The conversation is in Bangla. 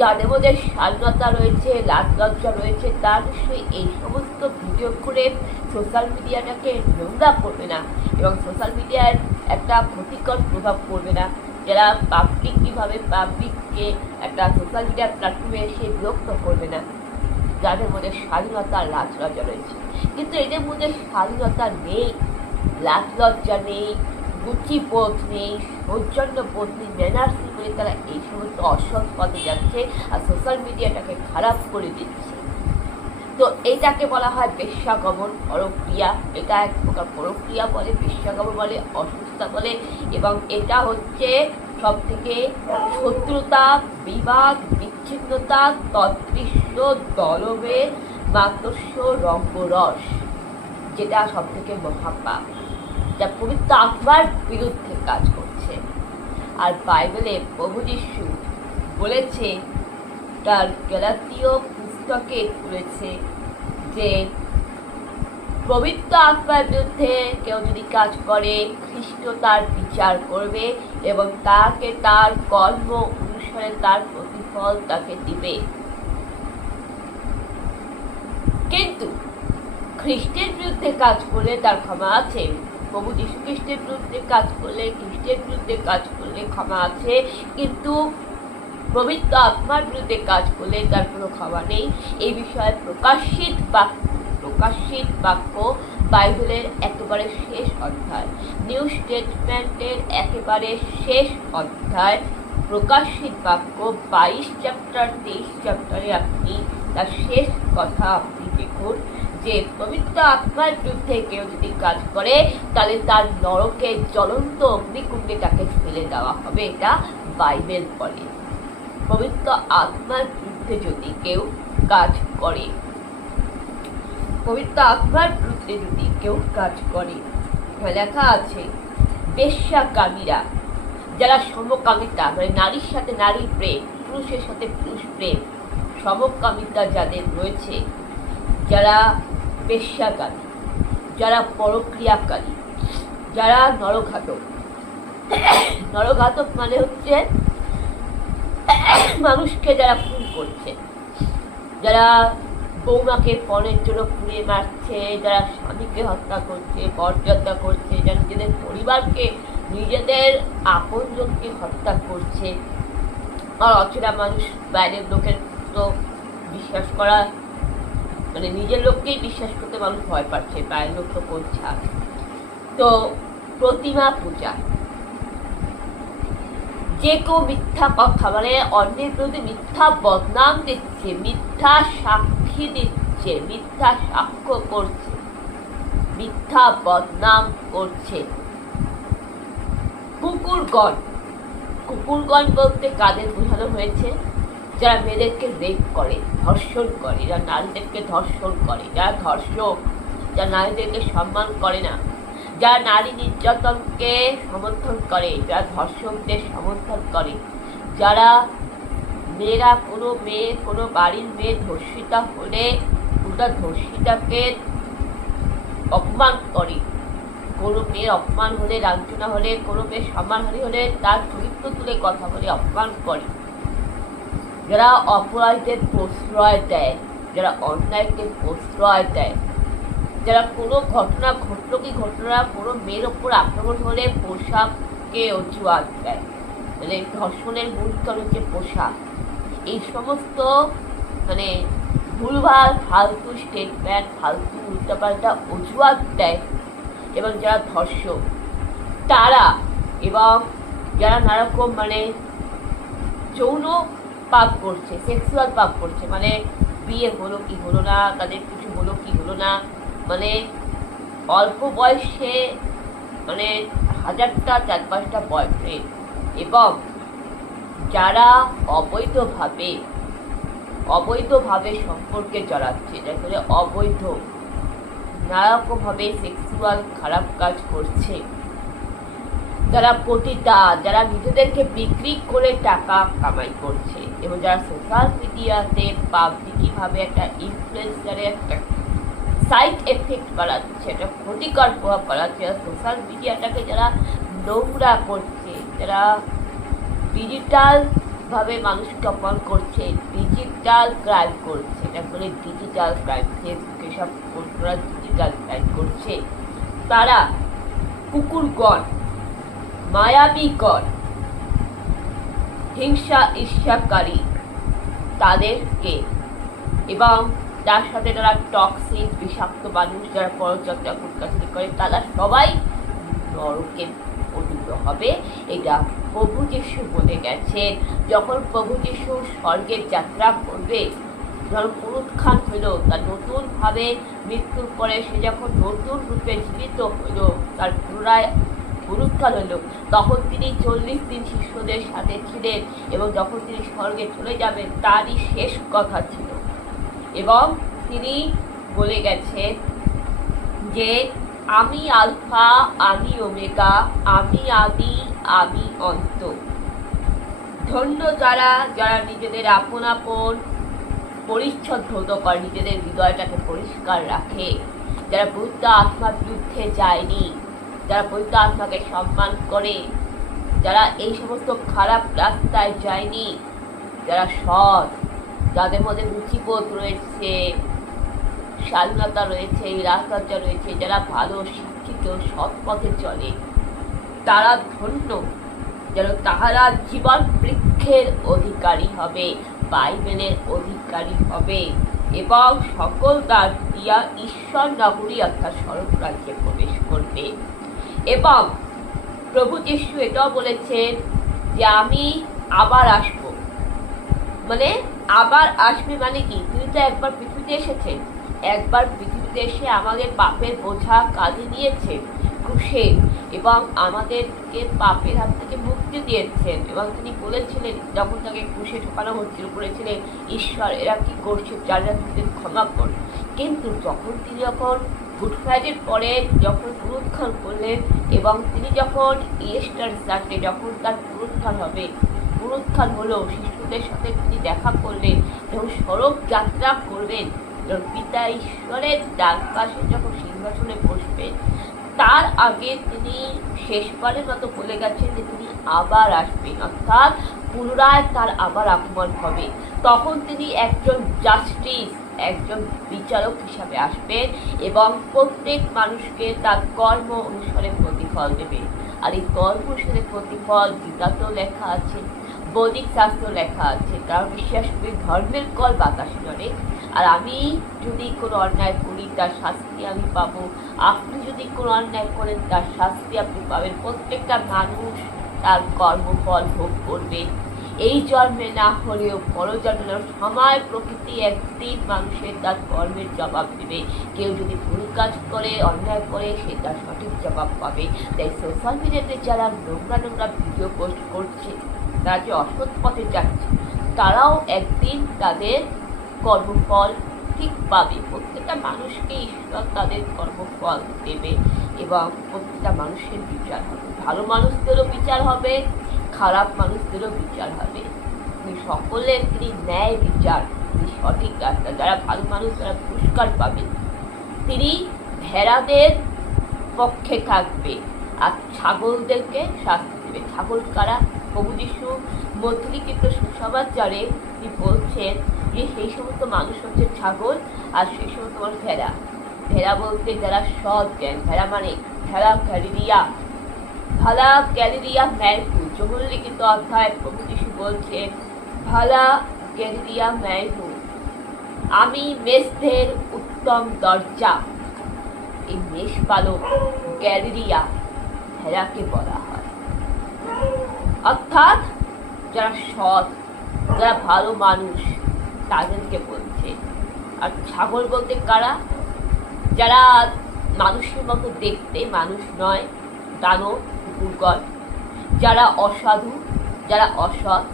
যাদের মধ্যে স্বাধীনতা রয়েছে, লাজ লজ্জা রয়েছে, তার নিশ্চয়ই এই সমস্ত ভিডিও করে সোশ্যাল মিডিয়াটাকে নোংরা করবে না এবং সোশ্যাল মিডিয়ার একটা ক্ষতিকর প্রভাব পড়বে না। যারা পাবলিককে একটা সোশ্যাল মিডিয়ার প্ল্যাটফর্মে এসে বিরক্ত করবে না, যাদের মধ্যে স্বাধীনতা, লাজ লজ্জা রয়েছে। কিন্তু এদের মধ্যে স্বাধীনতা নেই, লাজ লজ্জা নেই, রুচিবোধ নেই, সৌজন্যবোধ নেই, ম্যানার্স নেই, তারা এই সমস্ত অসৎ পথে যাচ্ছে আর সোশ্যাল মিডিয়াটাকে খারাপ করে দিচ্ছে। তো এটাকে বলা হয় বেশ্যাগমন, পরক্রিয়া। এটা এক প্রকার পরক্রিয়া বলে, বেশ্যাগমন বলে, অসুস্থতা বলে। এবং এটা হচ্ছে সব থেকে শত্রুতা, বিবাদ, বিচ্ছিন্নতা, তদৃশ্য, দলবের, মাতস্য, রঙ্গরস, যেটা সব থেকে মহাপাপ, যা পবিত্র আত্মার বিরুদ্ধে কাজ করছে। আর বাইবেলে প্রভু যীশু বলেছে, তার গলাতীয় পুস্তকে বলেছে যে পবিত্র আত্মার বিরুদ্ধে কেউ যদি কাজ করে, খ্রিস্ট তার বিচার করবে এবং তাকে তার কর্ম অনুসারে তার প্রতিফল তাকে দিবে। কিন্তু খ্রিস্টের বিরুদ্ধে কাজ করলে তার ক্ষমা আছে। প্রভু যীশু খ্রিস্টের বিরুদ্ধে কাজ করলে, খ্রিস্টের বিরুদ্ধে কাজ করলে ক্ষমা আছে, কিন্তু পবিত্র আত্মার বিরুদ্ধে কাজ করলে তার কোনো ক্ষমা নেই। এই বিষয়ে প্রকাশিত বাক্য বাইবেলের একেবারে শেষ অধ্যায়, নিউ টেস্টামেন্টের একেবারে শেষ অধ্যায়, প্রকাশিত বাক্য 22 চ্যাপ্টার 23 চ্যাপ্টারে আপনি তার শেষ কথা আপনি দেখুন যে পবিত্র আত্মার বিরুদ্ধে কেউ যদি কাজ করে তাহলে তার নরকে জ্বলন্ত অগ্নিকুণ্ডে তাকে ফেলে দেওয়া হবে। এটা বাইবেল বলে। পবিত্র আত্মার বিরুদ্ধে যদি কেউ কাজ করে, পবিত্র আত্মার বিরুদ্ধে যদি কেউ কাজ করে, লেখা আছে বেশ্যাকামীরা, যারা সমকামিতা, মানে নারীর সাথে নারীর প্রেম, পুরুষের সাথে পুরুষ প্রেম, সমকামিতা যাদের রয়েছে, যারা বেশ্যাকারী, যারা পরক্রিয়াকারী, যারা নরঘাতক। নরঘাতক মানে হচ্ছে মানুষকে যারা খুন করছে, যারা বৌমাকে পণের জন্য পুড়িয়ে মারছে, যারা স্বামীকে হত্যা করছে, পরযাত্রা করছে, যারা নিজেদের পরিবারকে, নিজেদের আপনজনকে হত্যা করছে। আর অচেনা মানুষ, বাইরের লোকের তো বিশ্বাস করা, মানে নিজের লোককেই বিশ্বাস করতে মানুষ ভয় পাচ্ছে, বাইরের লোক তো করছে। তো প্রতিমা পূজা, যে কেউ মিথ্যা কথা, মানে অন্যের বিরুদ্ধে মিথ্যা বদনাম দিচ্ছে, মিথ্যা সাক্ষী দিচ্ছে, মিথ্যা সাক্ষ্য করছে, মিথ্যা বদনাম করছে। কুকুরগণ বলতে কাদের বোঝানো হয়েছে? যারা মেয়েদেরকে রেপ করে, ধর্ষণ করে, যারা নারীদেরকে ধর্ষণ করে, যারা ধর্ষক, যারা নারীদেরকে সম্মান করে না, যারা নারী নির্যাতনকে সমর্থন করে, যারা ধর্ষকদের সমর্থন করে, যারা মেয়েরা, কোনো বাড়ির মেয়ে ধর্ষিতা হলে ওটা ধর্ষিতাকে অপমান করে, কোনো মেয়ের অপমান হলে, লাঞ্ছনা হলে, কোনো মেয়ের সম্মানহানি হলে তার চরিত্র তুলে কথা বলে অপমান করে, যারা অপরাধীদের প্রশ্রয় দেয়, যারা অন্যায়কে প্রশ্রয় দেয়, যারা কোনো ঘটনা ঘটলো কি ঘটনা, কোনো মেয়ের ওপর আক্রমণ হলে পোশাককে অজুহাত দেয়, মানে ধর্ষণের মূল কারণ হচ্ছে পোশাক। এই সমস্ত মানে ভুলভাল ফালতু স্টেটমেন্ট, ফালতু উল্টাপাল্টা অজুহাত দেয় এবং যারা ধর্ষক তারা, এবং যারা নানারকম মানে যৌন পাপ করছে, সেক্সুয়াল পাপ করছে, মানে বিয়ে হলো কি হলো না, তাদের কিছু হলো কি হলো না, মানে অল্প বয়সে মানে 1000টা 4-5টা বয়ফ্রেন্ড, এবং যারা অবৈধভাবে সম্পর্কে জড়াচ্ছে, যারা অবৈধ নানারকমভাবে সেক্সুয়াল খারাপ কাজ করছে, যারা পতিতা, যারা নিজেদেরকে বিক্রি করে টাকা কামাই করছে, এবং যারা সোশ্যাল মিডিয়াতে পাবলিকভাবে একটা ইনফ্লুয়েন্সারের একটা সাইড এফেক্ট বাড়াচ্ছে, একটা ক্ষতিকর প্রভাব বাড়াচ্ছে, সোশ্যাল মিডিয়াটাকে যারা নোংরা করছে, যারা ডিজিটাল ভাবে মানুষকে অপমান করছে, ডিজিটাল ক্রাইম করছে, এটা বলে ডিজিটাল ক্রাইম, ফেসবুকে সব পোস্টরা ডিজিটাল ক্রাইম করছে, তারা কুকুরগণ, মায়াবীগণ, হিংসা ঈর্ষাকারী তাদেরকে এবং তার সাথে যারা টক্সিক বিষাক্ত মানুষ যারা পরচর্চা কুটকাচুরি করে তারা সবাই নরকে পতিত হবে। এটা প্রভু যিশু বলে গেছেন। যখন প্রভু যিশু স্বর্গের যাত্রা করবে, যখন পুনরুত্থান হইল, তার নতুন ভাবে মৃত্যুর পরে সে যখন নতুন রূপে জীবিত হইল, তার পুনরায় পুনরুত্থান হইল, তখন তিনি 40 দিন শিষ্যদের সাথে ছিলেন এবং যখন তিনি স্বর্গে চলে যাবেন তারই শেষ কথা ছিল। এবং তিনি বলে গেছেন যে আমি আলফা, আমি ওমেগা, আমি আদি, আমি অন্ত। ধন্য যারা যারা নিজেদের আপন আপন পরিচ্ছদ ধৌত করে, নিজেদের হৃদয়টাকে পরিষ্কার রাখে, যারা পবিত্র আত্মার বিরুদ্ধে যায়নি, যারা পবিত্র আত্মাকে সম্মান করে, যারা এই সমস্ত খারাপ রাস্তায় যায়নি, যারা সৎ, যাদের মধ্যে রুচিবোধ রয়েছে, স্বাধীনতা রয়েছে, এই রাজলজ্জা রয়েছে, যারা ভালো শিক্ষিত সৎ পথে চলে, তারা ধন্য, যেন তাহারা জীবন বৃক্ষের অধিকারী হবে, বাইবেলের অধিকারী হবে এবং সকল দ্বার দিয়া ঈশ্বর নগরী অর্থাৎ স্বর্গ রাজ্যে প্রবেশ করবে। এবং প্রভু যিশু এটাও বলেছেন যে আমি আবার আসবো। মানে আবার আসবে মানে কি? তিনি তো একবার পৃথিবীতে এসেছেন, একবার পৃথিবীতে এসে আমাদের পাপের বোঝা কাঁধে নিয়েছেন ক্রুশে এবং আমাদেরকে পাপের হাত থেকে মুক্তি দিয়েছেন। এবং তিনি বলেছিলেন যখন তাকে ক্রুশে ঠোকানো হচ্ছিল, বলেছিলেন ঈশ্বর এরা কি করছে, যারা তাদের ক্ষমা কর। কিন্তু যখন গুড ফ্রাইডের পরে যখন পুনরুত্থান করলেন এবং তিনি যখন ইস্টার সানডে যখন তার পুনরুত্থান হবে, পুনরুত্থান হলো, শিশুদের সাথে তিনি দেখা করলেন এবং সড়ক যাত্রা করবেন, পিতা ঈশ্বরের ডান পাশে যখন সিংহাসনে বসবেন, তার আগে তিনি শেষবারের মতো বলে গেছেন যে তিনি আবার আসবেন, অর্থাৎ পুনরায় তার আবার আগমন হবে। তখন তিনি একজন জাস্টিস, একজন বিচারক হিসাবে আসবেন এবং প্রত্যেক মানুষকে তার কর্ম অনুসারে প্রতিফল দেবে। আর এই কর্ম অনুসারে প্রতিফল গীতাতেও লেখা আছে, বৈদিক শাস্ত্র লেখা আছে। কারণ বিশ্বাস করি ধর্মের কল বাতাসে নড়ে। আর আমি যদি কোনো অন্যায় করি তার শাস্তি আমি পাবো, আপনি যদি কোনো অন্যায় করেন তার শাস্তি আপনি পাবেন। প্রত্যেকটা মানুষ তার কর্মফল ভোগ করবে। এই জন্মে না হলেও বড় জন্মে সময় প্রকৃতি একদিন মানুষের তার কর্মের জবাব দেবে। কেউ যদি ভুল কাজ করে, অন্যায় করে, সে তার সঠিক জবাব পাবে। তাই সোশ্যাল মিডিয়াতে যারা নোংরা নোংরা ভিডিও পোস্ট করছে, তারা যে অসৎ পথে যাচ্ছে, তারাও একদিন তাদের কর্মফল ঠিক পাবে। প্রত্যেকটা মানুষকে ঈশ্বর তাদের কর্মফল দেবে এবং প্রত্যেকটা মানুষের বিচার হবে। ভালো মানুষদেরও বিচার হবে, খারাপ মানুষদেরও বিচার হবে। তিনি সকলের তিনি ন্যায় বিচার, তিনি সঠিক রাস্তা। যারা ভালো মানুষ তারা পুরস্কার পাবে। তিনি ভেড়াদের পক্ষে থাকবে আর ছাগলদেরকে শাস্তি দেবে। ছাগল কারা? প্রভু যিশু মধ্যলিখিত সুসমাচারে তিনি বলছেন যে সেই সমস্ত মানুষ হচ্ছে ছাগল আর সেই সমস্ত মানুষ ভেড়া। ভেড়া বলতে যারা সৎ জ্ঞান, ভেড়া মানে ভেড়া গ্যালিলিয়া, ভালা গ্যালিলিয়া ম্যায়হু। যমুন লিখিত অধ্যায় প্রভু যিশু বলছেন ভালা গ্যালিলিয়া ম্যায়হু, আমি মেষদের উত্তম দরজা। এই মেষ পালক গ্যালিলিয়া ভেড়াকে বলা হয়, অর্থাৎ যারা সৎ, যারা ভালো মানুষ তাদেরকে বলছে। আর ছাগল বলতে কারা? যারা মানুষের মতো দেখতে, মানুষ নয়, দানব, কুকুরগণ, যারা অসাধু, যারা অসৎ,